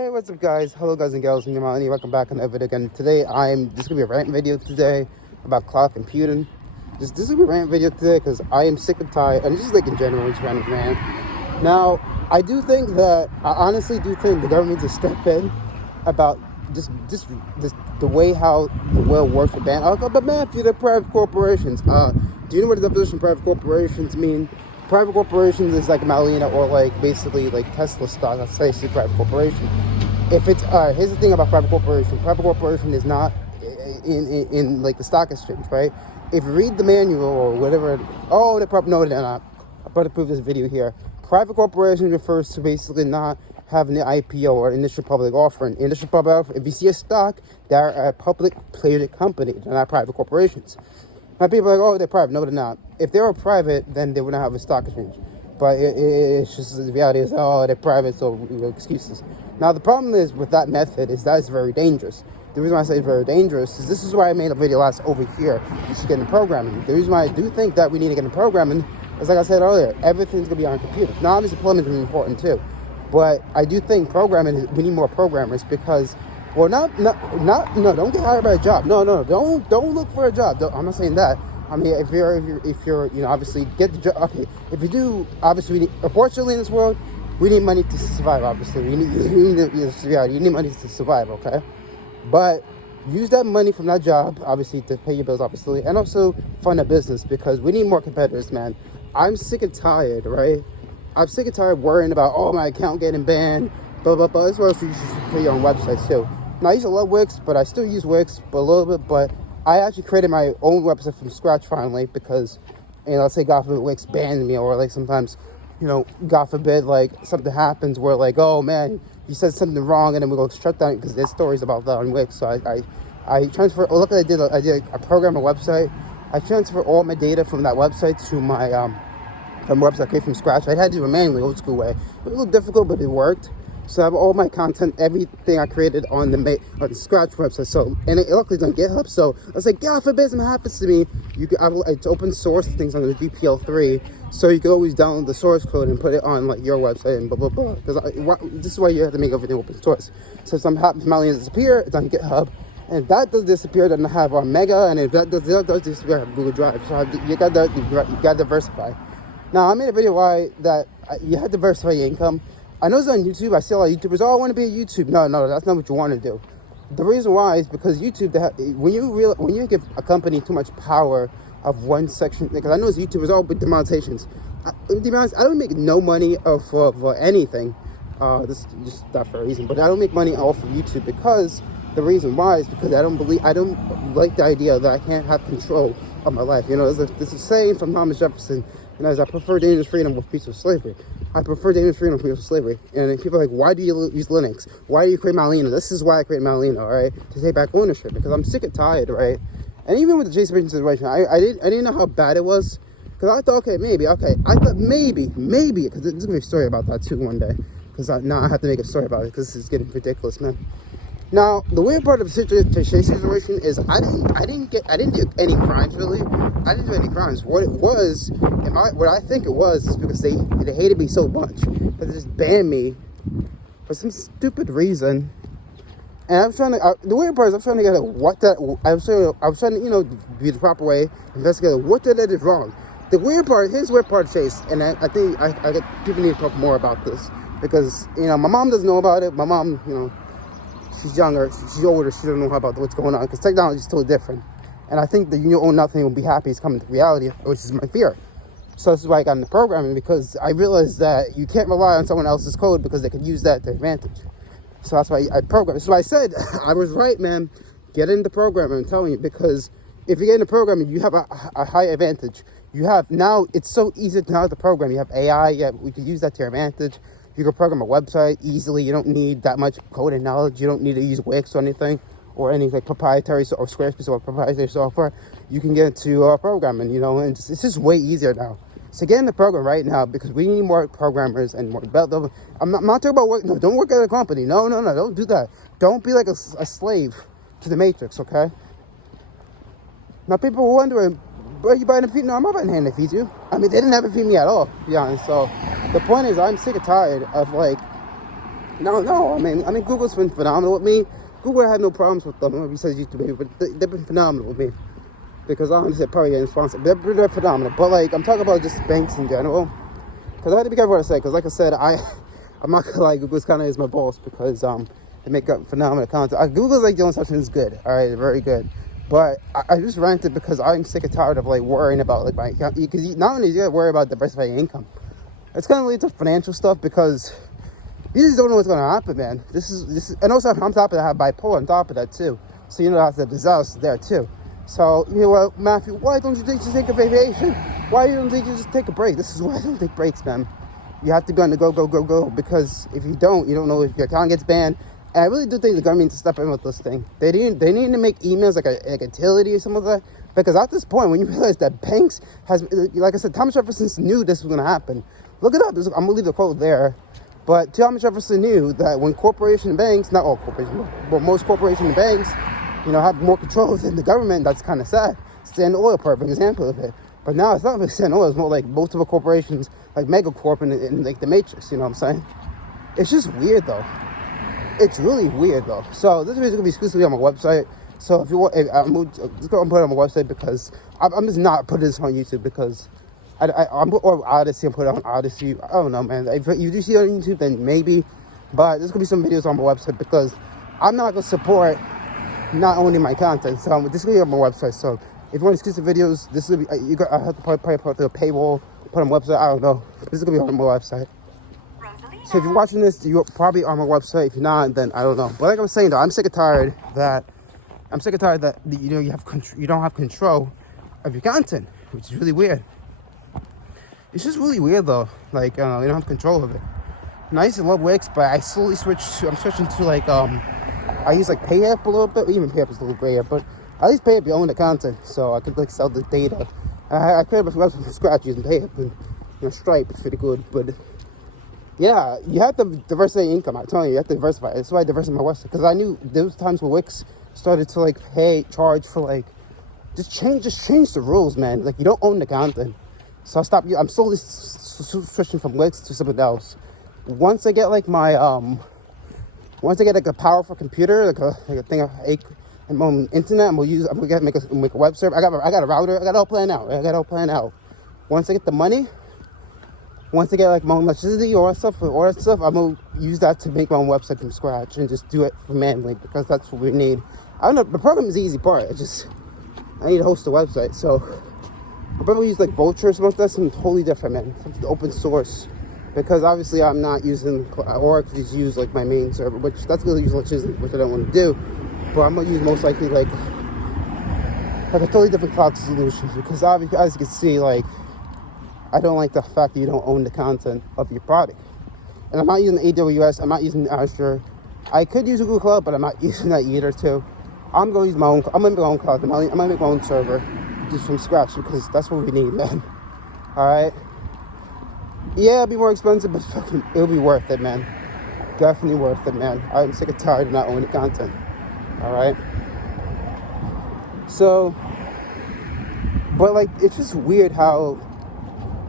Hey, what's up guys? Hello guys and gals, I'm Yamani. Welcome back on another video again. Today this is gonna be a rant video today about cloud computing. This is gonna be a rant video today because I am sick and tired, and just like in general, just random rant. Now, I honestly do think the government needs to step in about the way how the world works with but man, if you're private corporations, do you know what the definition of private corporations mean? Private corporations is like Malina or like basically like Tesla stock. That's basically private corporation. If it's here's the thing about private corporation. Private corporation is not in like the stock exchange, right? If you read the manual or whatever, no, they're not. I'm about to prove this video here. Private corporation refers to basically not having the IPO or initial public offering. Initial public offering. If you see a stock, they're a public traded company. They're not private corporations. Now people are like, oh, they're private. No, they're not. If they were private, then they wouldn't have a stock exchange. But it's just the reality is, oh, they're private, so excuses. Now the problem is with that method is that it's very dangerous. The reason why I say it's very dangerous is this is why I made a video last over here. You should get into programming. The reason why I do think that we need to get into programming is, like I said earlier, everything's gonna be on computers. Now obviously plumbing is important too, but I do think programming, we need more programmers because. Well, no, don't get hired by a job. No, don't look for a job. I'm not saying that. I mean, if you're, obviously get the job. Okay, if you do, obviously, unfortunately in this world, we need money to survive. Obviously, you need money to survive. Okay, but use that money from that job, obviously, to pay your bills, obviously, and also fund a business because we need more competitors, man. I'm sick and tired, right? I'm sick and tired worrying about my account getting banned, blah blah blah. As well as you should create your own websites too. Now, I used to love Wix, but I still use Wix, but a little bit. But I actually created my own website from scratch finally because, let's say God forbid Wix banned me, or like sometimes, God forbid like something happens where like, oh man, you said something wrong, and then we go shut down because there's stories about that on Wix. So I transfer. Oh, look, I did a program a website. I transfer all my data from that website to my from website I created from scratch. I had to do it manually, old school way. It was a little difficult, but it worked. So I have all my content, everything I created on the scratch website. So, and luckily it's on GitHub. So I was like, God forbid something happens to me. It's open source things on the GPL3. So you can always download the source code and put it on like your website and blah, blah, blah. Because this is why you have to make everything open source. So if something happens, Malian disappear, it's on GitHub. And if that does disappear, then I have Mega. And if that does disappear, I have Google Drive. So you got to diversify. Now, I made a video why that you have to diversify your income. I know it's on YouTube. I see a lot of YouTubers. Oh, I want to be a YouTube. No, that's not what you want to do. The reason why is because YouTube, when you give a company too much power of one section, because I know it's YouTubers all with demonetizations. To be honest, I don't make no money off of anything. This is just that for a reason, but I don't make money off of YouTube because the reason why is because I don't like the idea that I can't have control of my life. There's a saying from Thomas Jefferson, I prefer dangerous freedom with peaceful slavery. I prefer dangerous freedom with peaceful slavery. And people are like, why do you use Linux? Why do you create Malina? This is why I created Malina, all right? To take back ownership, because I'm sick and tired, right? And even with the Jason Bacon situation, I didn't know how bad it was. Because I thought, maybe, because there's going to be a story about that too one day. Because now I have to make a story about it, because this is getting ridiculous, man. Now, the weird part of the situation is I didn't do any crimes, really. I didn't do any crimes. What it was, what I think it was, is because they hated me so much that they just banned me for some stupid reason. And I'm trying to, the weird part is I'm trying to get I was trying to, do the proper way, investigate what did I do wrong. Here's the weird part, Chase, and I think people need to talk more about this because, my mom doesn't know about it. My mom, she's younger, she's older, she doesn't know about what's going on because technology is totally different. And I think that you own nothing will be happy is coming to reality, which is my fear. So this is why I got into programming, because I realized that you can't rely on someone else's code because they can use that to their advantage. So that's why I programmed. That's why I said I was right, man. Get into programming, I'm telling you, because if you get into programming, you have a high advantage. Now it's so easy to know how to program. You have AI, we can use that to your advantage. You can program a website easily. You don't need that much coding knowledge. You don't need to use Wix or anything, or any like proprietary or Squarespace or proprietary software. You can get into programming, and it's just way easier now. So get in the program right now because we need more programmers and more. I'm not talking about work. No, don't work at a company. No, don't do that. Don't be like a slave to the matrix, okay? Now people are wondering, Bro, you buying a feed? No, I'm not buying a hand to feed you. I mean, they didn't have to feed me at all, to be honest. So the point is, I'm sick and tired of, like, No. I mean, Google's been phenomenal with me. Google had no problems with them besides YouTube, but they've been phenomenal with me. Because honestly, they're probably getting sponsored. They're phenomenal. But like, I'm talking about just banks in general. Because I have to be careful what I say. Because like I said, I'm not gonna lie, Google's kind of is my boss because they make up phenomenal content. Google's like doing something that's good. All right, very good. But I just ranted because I'm sick and tired of like worrying about like my account. Because not only do you gotta worry about diversifying income, it's gonna lead to financial stuff because you just don't know what's gonna happen, man. This is, and also on top of that, I have bipolar on top of that too. So you know that's the disaster there too. So you know what, Matthew? Why don't you just take a vacation? Why don't you just take a break? This is why I don't take breaks, man. You have to be on the go, because if you don't know if your account gets banned. And I really do think the government needs to step in with this thing. They need to make emails like a utility or something like that. Because at this point, when you realize that banks has, like I said, Thomas Jefferson knew this was going to happen. Look it up. I'm going to leave the quote there. But Thomas Jefferson knew that when corporation and banks, not all corporations, but most corporation and banks, you know, have more control than the government. That's kind of sad. Standard Oil, perfect example of it. But now it's not like Standard Oil. It's more like multiple corporations, like Megacorp and like the Matrix. You know what I'm saying? It's just weird, though. It's really weird, though. So this video is going to be exclusively on my website. So if you want, I'm just going to put it on my website because I'm just not putting this on YouTube because I'm or Odyssey. I'm putting it on Odyssey. I don't know, man. If you do see it on YouTube, then maybe. But there's going to be some videos on my website because I'm not going to support not owning my content. So this is going to be on my website. So if you want exclusive videos, this is going to be, I have to probably put through a paywall, put on my website. I don't know. This is going to be on my website. So if you're watching this, you're probably on my website. If you're not, then I don't know. But like I was saying, though, I'm sick and tired that you know you don't have control of your content, which is really weird. It's just really weird though. Like you don't have control of it. And I used to love Wix, but I slowly I'm switching to like I use like PayApp a little bit. Even PayApp is a little gray, but at least PayApp you own the content, so I could like sell the data. I created my website from scratch using PayApp and Stripe. It's pretty good, but. Yeah, you have to diversify income. I'm telling you, you have to diversify. That's why I diversified my website. Because I knew there was times where Wix started to like charge for like, just change the rules, man. Like you don't own the content. So I'm slowly switching from Wix to something else. Once I get like my once I get like a powerful computer, like a thing and my own internet, I'm gonna make a web server. I got a router. I got it all planned out. Once I get the money. Once I get like my own electricity or stuff, I'm gonna use that to make my own website from scratch and just do it manually because that's what we need. I don't know, the program is the easy part. I need to host a website, so I'll probably use like Vultr or something like that, something totally different, man. Something open source, because obviously I'm not using, or I could just use like my main server, which that's gonna use electricity, which I don't want to do. But I'm gonna use most likely like a totally different cloud solution because obviously, as you can see, like. I don't like the fact that you don't own the content of your product. And I'm not using AWS, I'm not using Azure. I could use Google Cloud, but I'm not using that either too. I'm gonna make my own cloud. I'm gonna make my own server just from scratch because that's what we need, man. Alright? Yeah, it'll be more expensive, but fucking it'll be worth it, man. Definitely worth it, man. I'm sick and tired of not owning the content. Alright? So, but like, it's just weird how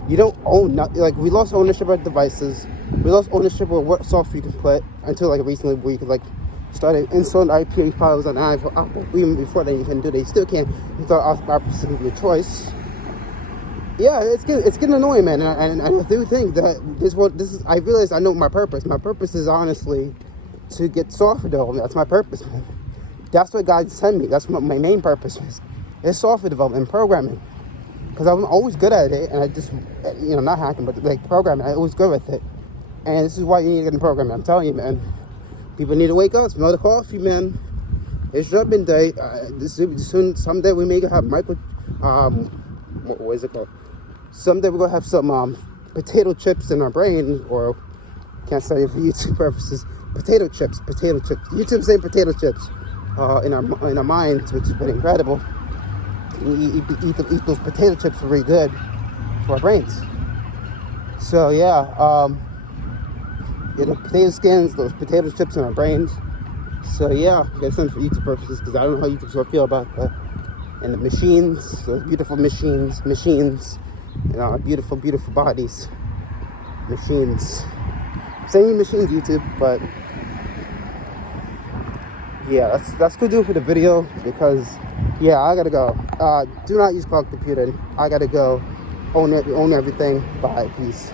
you don't own nothing. Like we lost ownership of devices. We lost ownership of what software you can put until like recently, where you could like start installing IPA files on Apple. Even before that, you can do. They still can't. You thought Apple system your choice. Yeah, it's getting annoying, man. And I do think that this is. I realize I know my purpose. My purpose is honestly to get software development. That's my purpose, man. That's what God sent me. That's what my main purpose is. It's software development and programming. Because I'm always good at it, and I just, not hacking, but like programming, I'm always good with it. And this is why you need to get in programming. I'm telling you, man. People need to wake up, smell the coffee, man. It's jumping day. Someday we may have what is it called? Someday we're gonna have some potato chips in our brain, or can't say it for YouTube purposes. Potato chips. YouTube saying potato chips in our minds, which is pretty incredible. Eat those potato chips are really good for our brains. So yeah, potato skins, those potato chips in our brains. So yeah, get something for YouTube purposes because I don't know how YouTube's gonna feel about that. And the machines, those beautiful machines, beautiful bodies, machines. Same machines, YouTube, but yeah, that's gonna do it for the video, because yeah, I gotta go. Do not use cloud computing. I gotta go. Own everything. Bye. Peace.